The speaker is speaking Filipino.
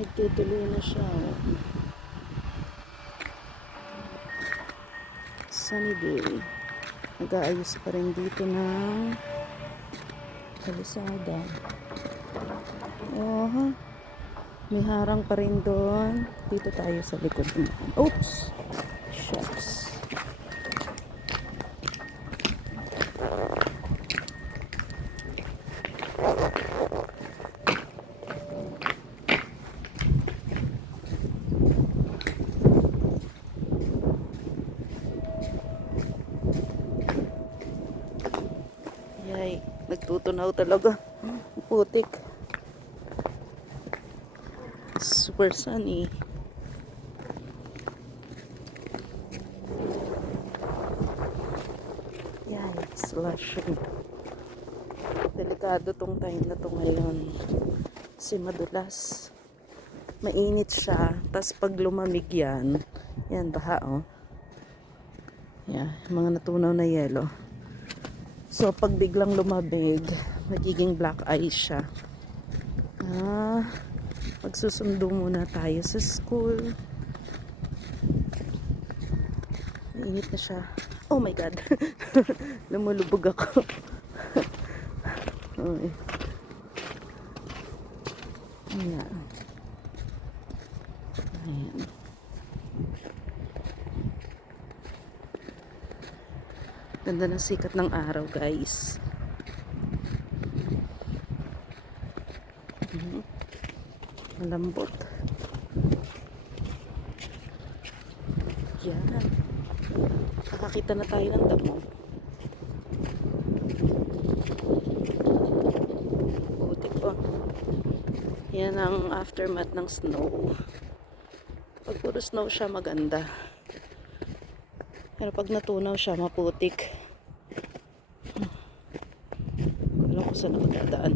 Nagtutuloy na siya. Oh. Sunny day. Nag-aayos pa rin dito ng kalisada. Oh, may harang pa rin doon. Dito tayo sa likod. Oops! Shucks. Yay, nagtutunaw talaga. Putik. Super sunny. Yan, slushing. Delikado tong time na to ngayon. Kasi madulas. Mainit siya. Tapos pag lumamig yan, yan, baha oh. Yan, mga natunaw na yelo. So, pag biglang lumabig, magiging black ice siya. Magsusundo muna tayo sa school. Mainit na siya. Oh my God. Lumulubog ako. Okay. Ayan. Ayan. Ganda ng sikat ng araw, guys. Malambot. Yan. Nakakita na tayo ng damo. Putik po. Yan ang aftermath ng snow. Pag puro snow siya, maganda. Pero pag natunaw siya, maputik. Alam ko saan ako dadaan.